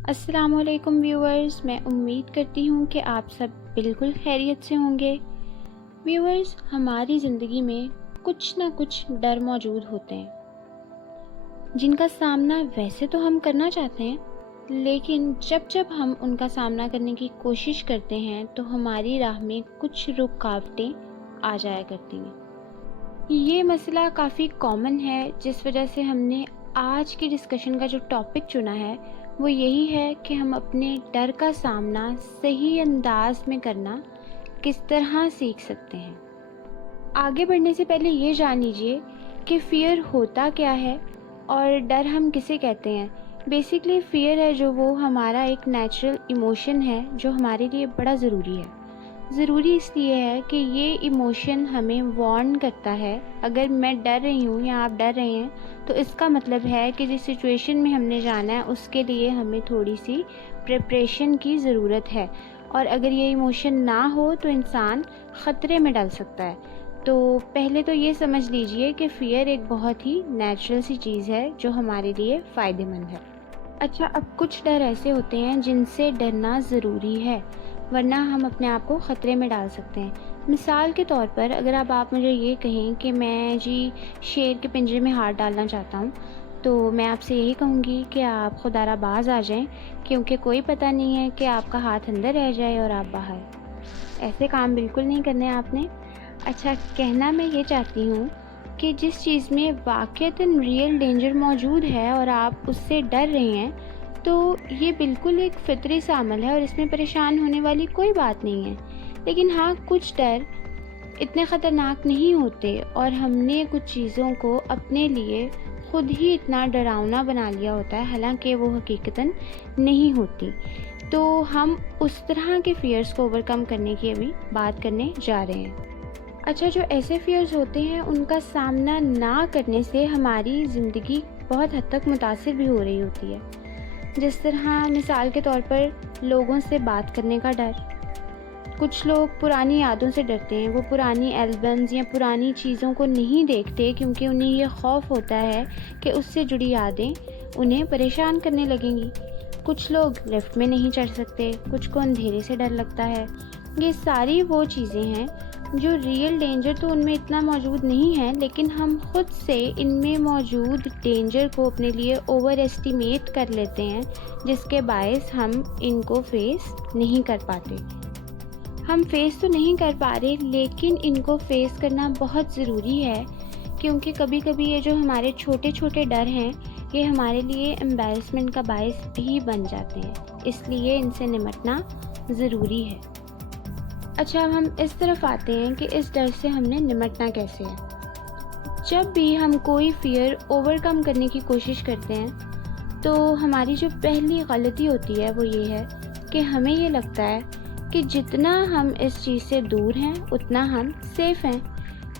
السلام علیکم ویورز، میں امید کرتی ہوں کہ آپ سب بالکل خیریت سے ہوں گے۔ ویورز، ہماری زندگی میں کچھ نہ کچھ ڈر موجود ہوتے ہیں جن کا سامنا ویسے تو ہم کرنا چاہتے ہیں، لیکن جب ہم ان کا سامنا کرنے کی کوشش کرتے ہیں تو ہماری راہ میں کچھ رکاوٹیں آ جایا کرتی ہیں۔ یہ مسئلہ کافی کامن ہے، جس وجہ سے ہم نے آج کی ڈسکشن کا جو ٹاپک چنا ہے وہ یہی ہے کہ ہم اپنے ڈر کا سامنا صحیح انداز میں کرنا کس طرح سیکھ سکتے ہیں۔ آگے بڑھنے سے پہلے یہ جان لیجیے کہ فیئر ہوتا کیا ہے اور ڈر ہم کسے کہتے ہیں۔ بیسکلی فیئر ہے جو وہ ہمارا ایک نیچرل ایموشن ہے جو ہمارے لیے بڑا ضروری ہے۔ ضروری اس لیے ہے کہ یہ ایموشن ہمیں وارن کرتا ہے۔ اگر میں ڈر رہی ہوں یا آپ ڈر رہے ہیں تو اس کا مطلب ہے کہ جس سچویشن میں ہم نے جانا ہے اس کے لیے ہمیں تھوڑی سی پریپریشن کی ضرورت ہے، اور اگر یہ ایموشن نہ ہو تو انسان خطرے میں ڈال سکتا ہے۔ تو پہلے تو یہ سمجھ لیجئے کہ فیئر ایک بہت ہی نیچرل سی چیز ہے جو ہمارے لیے فائدہ مند ہے۔ اچھا، اب کچھ ڈر ایسے ہوتے ہیں جن سے ڈرنا ضروری ہے، ورنہ ہم اپنے آپ کو خطرے میں ڈال سکتے ہیں۔ مثال کے طور پر اگر اب آپ مجھے یہ کہیں کہ میں شیر کے پنجرے میں ہاتھ ڈالنا چاہتا ہوں، تو میں آپ سے یہی کہوں گی کہ آپ خودارہ باز آ جائیں، کیونکہ کوئی پتہ نہیں ہے کہ آپ کا ہاتھ اندر رہ جائے اور آپ باہر۔ ایسے کام بالکل نہیں کرنے آپ نے۔ اچھا، کہنا میں یہ چاہتی ہوں کہ جس چیز میں واقعتاً ریئل ڈینجر موجود ہے اور آپ اس سے ڈر رہے ہیں، تو یہ بالکل ایک فطری سا عمل ہے اور اس میں پریشان ہونے والی کوئی بات نہیں ہے۔ لیکن ہاں، کچھ ڈر اتنے خطرناک نہیں ہوتے اور ہم نے کچھ چیزوں کو اپنے لیے خود ہی اتنا ڈراؤنا بنا لیا ہوتا ہے، حالانکہ وہ حقیقتاً نہیں ہوتی۔ تو ہم اس طرح کے فیئرز کو اوورکم کرنے کی ابھی بات کرنے جا رہے ہیں۔ اچھا، جو ایسے فیئرز ہوتے ہیں ان کا سامنا نہ کرنے سے ہماری زندگی بہت حد تک متاثر بھی ہو رہی ہوتی ہے۔ جس طرح مثال کے طور پر لوگوں سے بات کرنے کا ڈر۔ کچھ لوگ پرانی یادوں سے ڈرتے ہیں، وہ پرانی البمز یا پرانی چیزوں کو نہیں دیکھتے کیونکہ انہیں یہ خوف ہوتا ہے کہ اس سے جڑی یادیں انہیں پریشان کرنے لگیں گی۔ کچھ لوگ لفٹ میں نہیں چڑھ سکتے، کچھ کو اندھیرے سے ڈر لگتا ہے۔ یہ ساری وہ چیزیں ہیں جو ریئل ڈینجر تو ان میں اتنا موجود نہیں ہے، لیکن ہم خود سے ان میں موجود ڈینجر کو اپنے لیے اوور ایسٹیمیٹ کر لیتے ہیں، جس کے باعث ہم ان کو فیس نہیں کر پاتے۔ ہم فیس تو نہیں کر پا رہے، لیکن ان کو فیس کرنا بہت ضروری ہے، کیونکہ کبھی کبھی یہ جو ہمارے چھوٹے چھوٹے ڈر ہیں یہ ہمارے لیے امبیرسمنٹ کا باعث بھی بن جاتے ہیں، اس لیے ان سے نمٹنا ضروری ہے۔ اچھا، اب ہم اس طرف آتے ہیں کہ اس ڈر سے ہم نے نمٹنا کیسے ہے۔ جب بھی ہم کوئی فیئر اوورکم کرنے کی کوشش کرتے ہیں تو ہماری جو پہلی غلطی ہوتی ہے وہ یہ ہے کہ ہمیں یہ لگتا ہے کہ جتنا ہم اس چیز سے دور ہیں اتنا ہم سیف ہیں،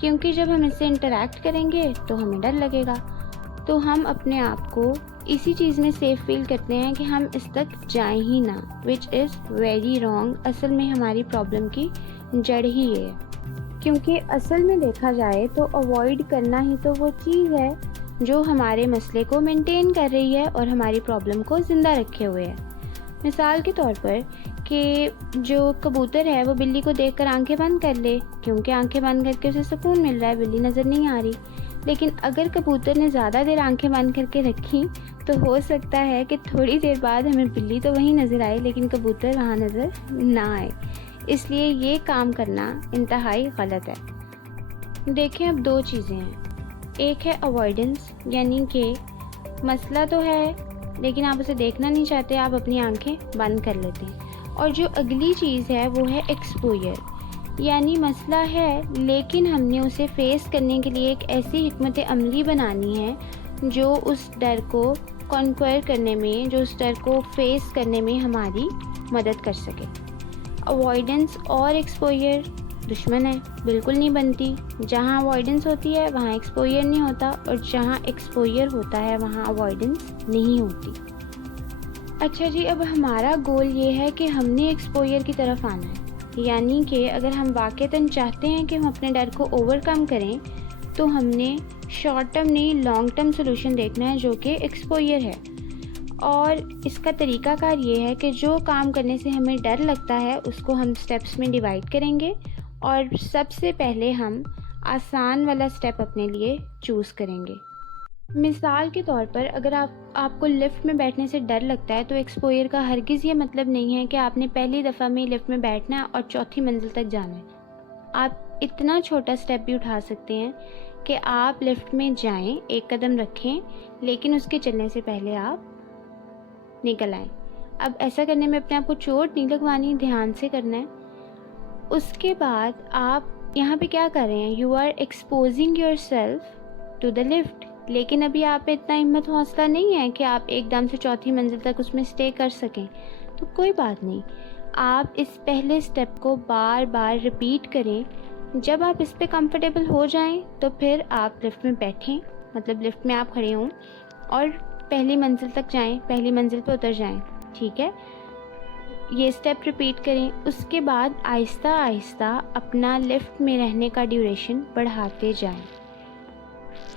کیونکہ جب ہم اس سے انٹریکٹ کریں گے تو ہمیں ڈر لگے گا، تو ہم اپنے آپ کو اسی چیز میں سیف فیل کرتے ہیں کہ ہم اس تک جائیں ہی نہ، وچ از ویری رانگ۔ اصل میں ہماری پرابلم کی جڑ ہی یہ ہے، کیونکہ اصل میں دیکھا جائے تو اوائڈ کرنا ہی تو وہ چیز ہے جو ہمارے مسئلے کو مینٹین کر رہی ہے اور ہماری پرابلم کو زندہ رکھے ہوئے ہے۔ مثال کے طور پر کہ جو کبوتر ہے وہ بلی کو دیکھ کر آنکھیں بند کر لے، کیونکہ آنکھیں بند کر کے اسے سکون مل رہا ہے، بلی نظر نہیں آ رہی۔ لیکن اگر کبوتر نے زیادہ دیر آنکھیں بند کر کے رکھی تو ہو سکتا ہے کہ تھوڑی دیر بعد ہمیں بلی تو وہیں نظر آئے لیکن کبوتر وہاں نظر نہ آئے۔ اس لیے یہ کام کرنا انتہائی غلط ہے۔ دیکھیں، اب دو چیزیں ہیں، ایک ہے اوائیڈنس، یعنی کہ مسئلہ تو ہے لیکن آپ اسے دیکھنا نہیں چاہتے، آپ اپنی آنکھیں بند کر لیتے ہیں۔ اور جو اگلی چیز ہے وہ ہے ایکسپوئر، یعنی مسئلہ ہے لیکن ہم نے اسے فیس کرنے کے لیے ایک ایسی حکمت عملی بنانی ہے جو اس ڈر کو کنکوئر کرنے میں، جو اس ڈر کو فیس کرنے میں ہماری مدد کر سکے۔ اوائیڈنس اور ایکسپوئر دشمن ہے، بالکل نہیں بنتی۔ جہاں اوائیڈنس ہوتی ہے وہاں ایکسپوئر نہیں ہوتا، اور جہاں ایکسپوئر ہوتا ہے وہاں اوائیڈنس نہیں ہوتی۔ اچھا جی، اب ہمارا گول یہ ہے کہ ہم نے ایکسپوئر کی طرف آنا ہے، یعنی کہ اگر ہم واقعتاً چاہتے ہیں کہ ہم اپنے ڈر کو اوورکم کریں تو ہم نے شارٹ ٹرم نہیں لانگ ٹرم سولوشن دیکھنا ہے جو کہ ایکسپوئر ہے۔ اور اس کا طریقہ کار یہ ہے کہ جو کام کرنے سے ہمیں ڈر لگتا ہے اس کو ہم سٹیپس میں ڈیوائڈ کریں گے، اور سب سے پہلے ہم آسان والا سٹیپ اپنے لیے چوز کریں گے۔ مثال کے طور پر اگر آپ کو لفٹ میں بیٹھنے سے ڈر لگتا ہے تو ایکسپوئر کا ہرگز یہ مطلب نہیں ہے کہ آپ نے پہلی دفعہ میں لفٹ میں بیٹھنا ہے اور چوتھی منزل تک جانا ہے۔ آپ اتنا چھوٹا سٹیپ بھی اٹھا سکتے ہیں کہ آپ لفٹ میں جائیں، ایک قدم رکھیں، لیکن اس کے چلنے سے پہلے آپ نکل آئیں۔ اب ایسا کرنے میں اپنے آپ کو چوٹ نہیں لگوانی، دھیان سے کرنا ہے۔ اس کے بعد آپ یہاں پہ کیا کر رہے ہیں؟ You are exposing yourself to the lift, لیکن ابھی آپ پہ اتنا ہمت حوصلہ نہیں ہے کہ آپ ایک دم سے چوتھی منزل تک اس میں اسٹے کر سکیں، تو کوئی بات نہیں، آپ اس پہلے سٹیپ کو بار بار ریپیٹ کریں۔ جب آپ اس پہ کمفرٹیبل ہو جائیں تو پھر آپ لفٹ میں بیٹھیں، مطلب لفٹ میں آپ کھڑے ہوں اور پہلی منزل تک جائیں، پہلی منزل پہ اتر جائیں، ٹھیک ہے؟ یہ سٹیپ ریپیٹ کریں۔ اس کے بعد آہستہ آہستہ اپنا لفٹ میں رہنے کا ڈیوریشن بڑھاتے جائیں۔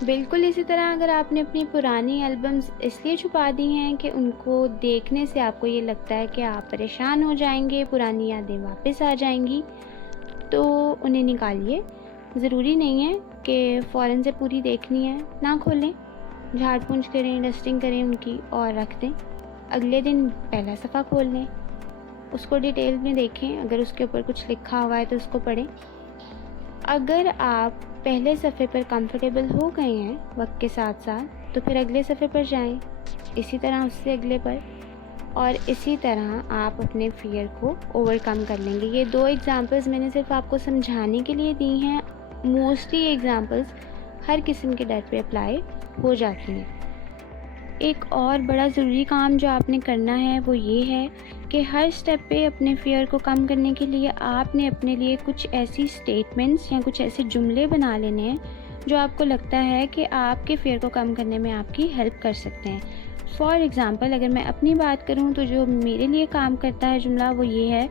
بالکل اسی طرح اگر آپ نے اپنی پرانی البمز اس لیے چھپا دی ہیں کہ ان کو دیکھنے سے آپ کو یہ لگتا ہے کہ آپ پریشان ہو جائیں گے، پرانی یادیں واپس آ جائیں گی، تو انہیں نکالیے۔ ضروری نہیں ہے کہ فوراً سے پوری دیکھنی ہے، نہ کھولیں، جھاڑ پونچھ کریں، ڈسٹنگ کریں ان کی اور رکھ دیں۔ اگلے دن پہلا صفحہ کھول لیں، اس کو ڈیٹیل میں دیکھیں، اگر اس کے اوپر کچھ لکھا ہوا ہے تو اس کو پڑھیں۔ اگر آپ پہلے صفحے پر کمفرٹیبل ہو گئے ہیں وقت کے ساتھ ساتھ تو پھر اگلے صفحے پر جائیں، اسی طرح اس سے اگلے پر، اور اسی طرح آپ اپنے فیئر کو اوور کم کر لیں گے۔ یہ 2 ایگزامپلز میں نے صرف آپ کو سمجھانے کے لیے دی ہیں، موسٹلی ایگزامپلز ہر قسم کے ڈر پہ اپلائی ہو جاتی ہیں۔ ایک اور بڑا ضروری کام جو آپ نے کرنا ہے وہ یہ ہے کہ ہر سٹیپ پہ اپنے فیئر کو کم کرنے کے لیے آپ نے اپنے لیے کچھ ایسی سٹیٹمنٹس یا کچھ ایسے جملے بنا لینے ہیں جو آپ کو لگتا ہے کہ آپ کے فیئر کو کم کرنے میں آپ کی ہیلپ کر سکتے ہیں۔ فار ایگزامپل اگر میں اپنی بات کروں تو جو میرے لیے کام کرتا ہے جملہ وہ یہ ہے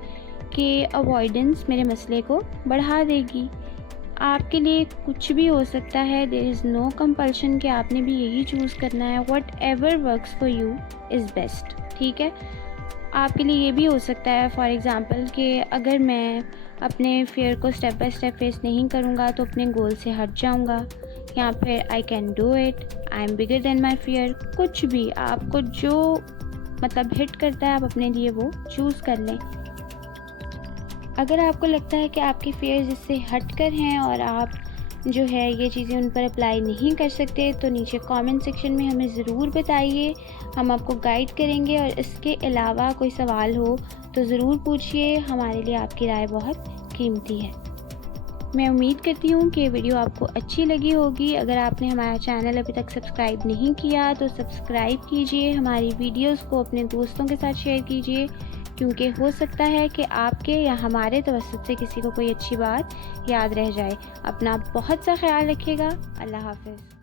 کہ اوائیڈنس میرے مسئلے کو بڑھا دے گی۔ آپ کے لیے کچھ بھی ہو سکتا ہے، دیر از نو کمپلشن کہ آپ نے بھی یہی چوز کرنا ہے۔ What ever works for you is best, ٹھیک ہے؟ آپ کے لیے یہ بھی ہو سکتا ہے فار ایگزامپل کہ اگر میں اپنے فیئر کو سٹیپ بائی سٹیپ فیس نہیں کروں گا تو اپنے گول سے ہٹ جاؤں گا، یا پھر I can do it, I am bigger than my fear. کچھ بھی آپ کو جو مطلب ہٹ کرتا ہے آپ اپنے لیے وہ چوز کر لیں۔ اگر آپ کو لگتا ہے کہ آپ کے فیئرز اس سے ہٹ کر ہیں اور آپ جو ہے یہ چیزیں ان پر اپلائی نہیں کر سکتے تو نیچے کامنٹ سیکشن میں ہمیں ضرور بتائیے، ہم آپ کو گائیڈ کریں گے، اور اس کے علاوہ کوئی سوال ہو تو ضرور پوچھیے، ہمارے لیے آپ کی رائے بہت قیمتی ہے۔ میں امید کرتی ہوں کہ ویڈیو آپ کو اچھی لگی ہوگی۔ اگر آپ نے ہمارا چینل ابھی تک سبسکرائب نہیں کیا تو سبسکرائب کیجئے، ہماری ویڈیوز کو اپنے دوستوں کے ساتھ شیئر کیجئے، کیونکہ ہو سکتا ہے کہ آپ کے یا ہمارے توسط سے کسی کو کوئی اچھی بات یاد رہ جائے۔ اپنا بہت سا خیال رکھیے گا۔ اللہ حافظ۔